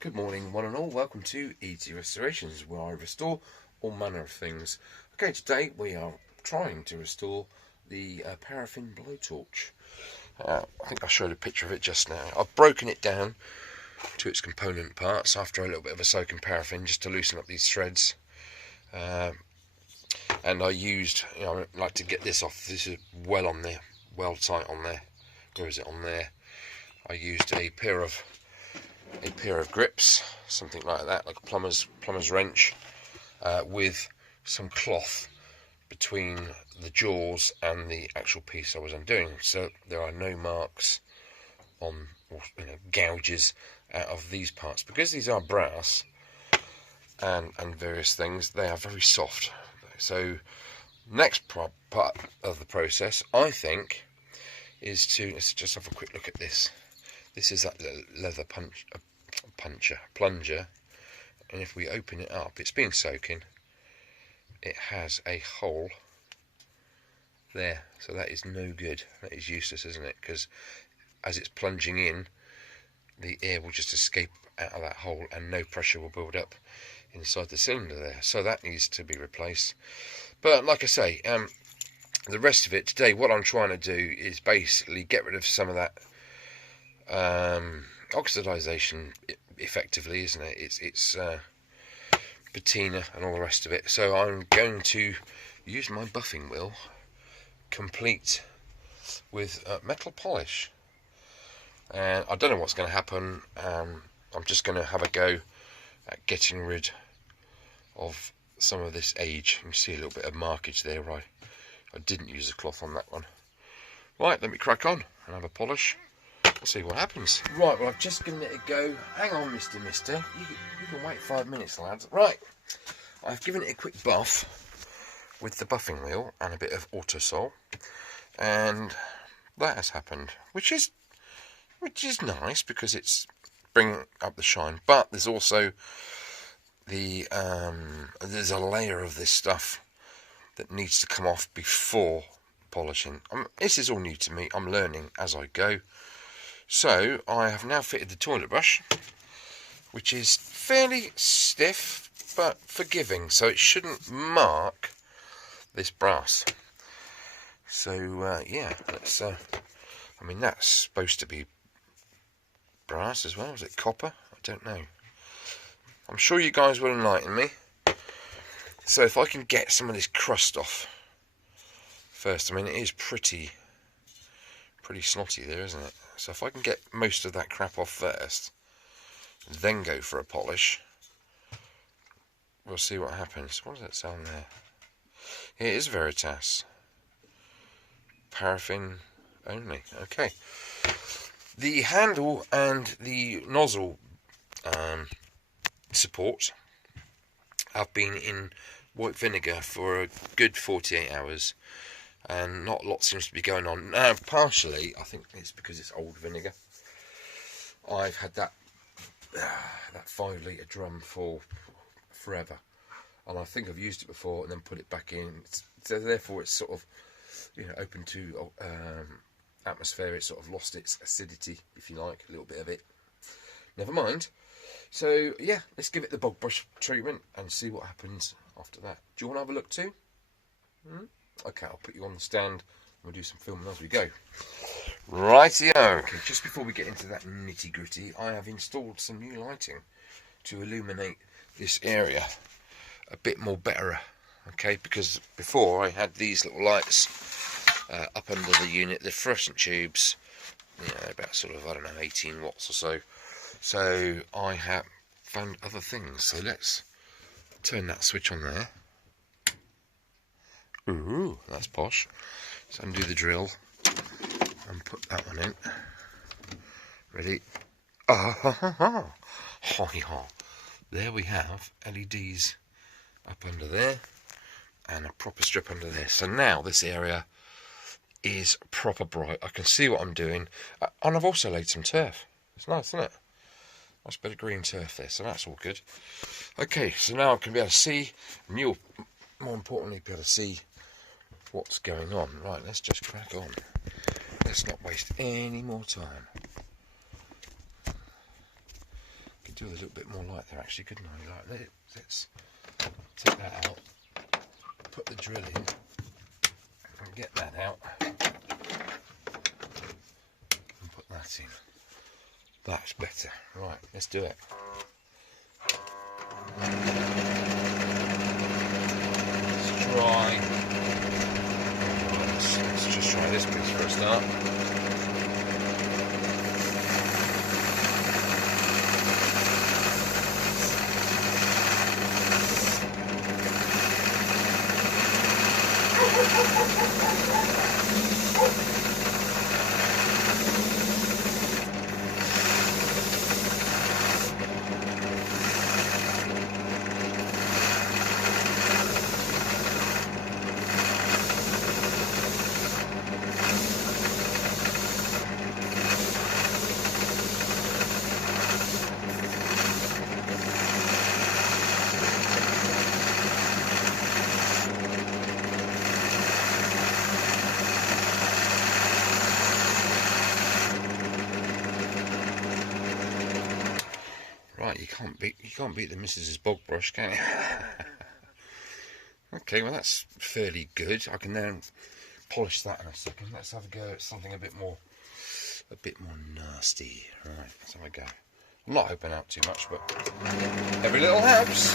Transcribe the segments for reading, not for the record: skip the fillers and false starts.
Good morning, one and all. Welcome to Easy Restorations, where I restore all manner of things. Okay, today we are trying to restore the Parafin blowtorch. I think I showed a picture of it just now. I've broken it down to its component parts after a little bit of a soak in paraffin just to loosen up these threads. And I used, I like to get this off. This is well on there, well tight on there. Where is it on there? I used a pair of grips, something like that, like a plumber's wrench, with some cloth between the jaws and the actual piece I was undoing, so there are no marks on, or gouges out of these parts. Because these are brass and various things, they are very soft. So next part of the process, I think, is to, let's just have a quick look at this. This is that leather plunger, and if we open it up, it's been soaking. It has a hole there, so that is no good. That is useless, isn't it? Because as it's plunging in, the air will just escape out of that hole, and no pressure will build up inside the cylinder there. So that needs to be replaced. But like I say, the rest of it today, what I'm trying to do is basically get rid of some of that oxidization, effectively, isn't it? It's patina and all the rest of it. So I'm going to use my buffing wheel, complete with metal polish, and I don't know what's going to happen. I'm just going to have a go at getting rid of some of this age. You can see a little bit of markage there, right? I didn't use a cloth on that one. Right, let me crack on and have a polish. Let's see what happens. Right, well, I've just given it a go. Hang on, Mister. You can wait 5 minutes, lads. Right, I've given it a quick buff with the buffing wheel and a bit of Autosol, and that has happened, which is nice because it's bringing up the shine. But there's also there's a layer of this stuff that needs to come off before polishing. This is all new to me. I'm learning as I go. So I have now fitted the toilet brush, which is fairly stiff but forgiving, so it shouldn't mark this brass. So yeah, let's. I mean, that's supposed to be brass as well. Is it copper? I don't know. I'm sure you guys will enlighten me. So if I can get some of this crust off first, I mean, it is pretty snotty there, isn't it? So if I can get most of that crap off first, then go for a polish, we'll see what happens. What does that sound there? It is Veritas. Paraffin only. Okay. The handle and the nozzle support have been in white vinegar for a good 48 hours. And not a lot seems to be going on. Partially, I think it's because it's old vinegar. I've had that 5 litre drum for forever, and I think I've used it before and then put it back in. So therefore, it's sort of open to atmosphere. It's sort of lost its acidity, if you like, a little bit of it. Never mind. So yeah, let's give it the bog brush treatment and see what happens after that. Do you want to have a look too? Okay, I'll put you on the stand and we'll do some filming as we go. Rightio. Okay, just before we get into that nitty gritty, I have installed some new lighting to illuminate this area a bit more better. Okay, because before I had these little lights up under the unit, the fluorescent tubes, about sort of, I don't know, 18 watts or so. So I have found other things. So let's turn that switch on there. Ooh, that's posh. Let's undo the drill and put that one in. Ready? There we have LEDs up under there and a proper strip under there. So now this area is proper bright. I can see what I'm doing, and I've also laid some turf. It's nice, isn't it? Nice bit of green turf there, so that's all good. Okay, so now I can be able to see, and you'll more importantly be able to see what's going on. Right, let's just crack on. Let's not waste any more time. do with a little bit more light there actually, couldn't I? Like, let's take that out, put the drill in, and get that out, and put that in. That's better. Right, let's do it. Let's try. Let's just try this piece for a start. Right, you can't beat the missus's bog brush, can you? Okay, well that's fairly good. I can then polish that in a second. Let's have a go at something a bit more nasty. Right, let's have a go. I'm not hoping out too much, but every little helps.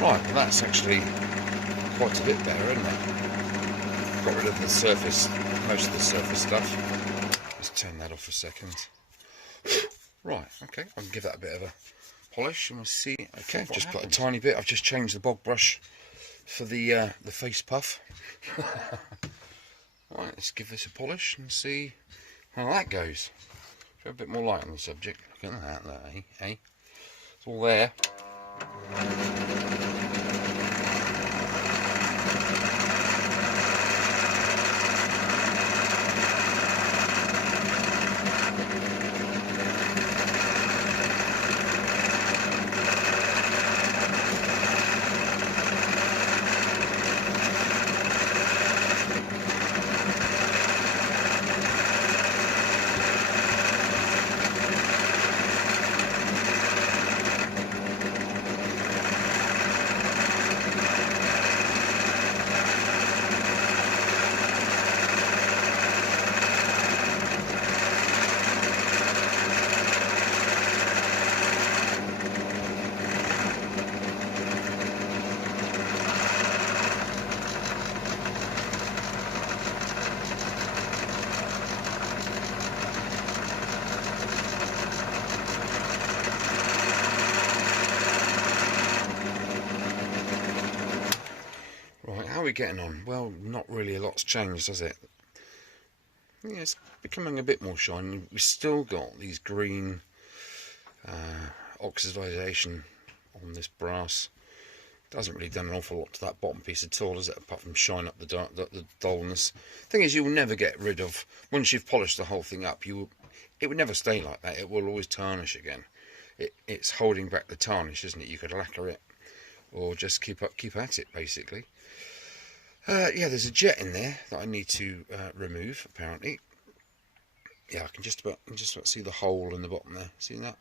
Right, well that's actually quite a bit better, isn't it? Got rid of the surface, most of the surface stuff. Let's turn that off for a second. Right, okay, I can give that a bit of a polish and we'll see. Okay, I've just put a tiny bit. I've just changed the bog brush for the face puff. Right, let's give this a polish and see how that goes. Show a bit more light on the subject. Look at that, look, eh? It's all there. How are we getting on? Well, not really a lot's changed, has it? Yeah, it's becoming a bit more shiny. We've still got these green oxidization on this brass. Doesn't really done an awful lot to that bottom piece at all, does it? Apart from shine up the dullness. Thing is, you will never get rid of, once you've polished the whole thing up, it would never stay like that. It will always tarnish again. It's holding back the tarnish, isn't it? You could lacquer it, or just keep at it, basically. Yeah, there's a jet in there that I need to remove, apparently. yeah, I can just about see the hole in the bottom there. See that?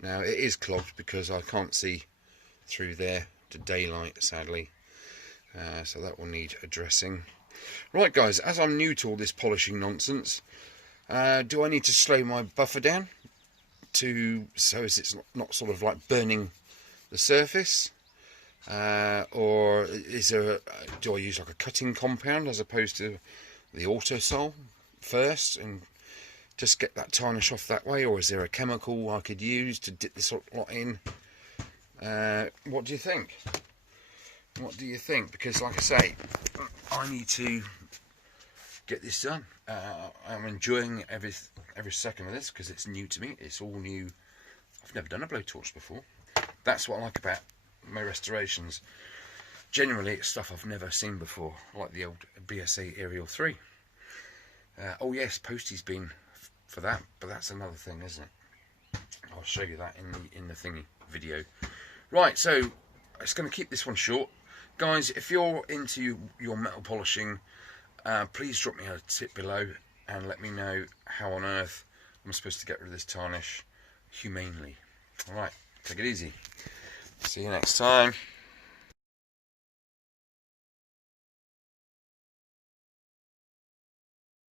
Now it is clogged because I can't see through there to daylight, sadly. So that will need addressing. Right, guys, as I'm new to all this polishing nonsense, do I need to slow my buffer down so as it's not sort of like burning the surface? Or do I use like a cutting compound as opposed to the autosol first and just get that tarnish off that way? Or is there a chemical I could use to dip this lot in? What do you think? What do you think? Because like I say, I need to get this done. I'm enjoying every second of this because it's new to me. It's all new. I've never done a blowtorch before. That's what I like about my restorations. Generally, it's stuff I've never seen before, like the old BSA Aerial 3. Oh yes, Posty's been for that, but that's another thing, isn't it? I'll show you that in the thingy video. Right, so it's going to keep this one short, guys. If you're into your metal polishing, please drop me a tip below and let me know how on earth I'm supposed to get rid of this tarnish humanely. All right, take it easy. See you next time.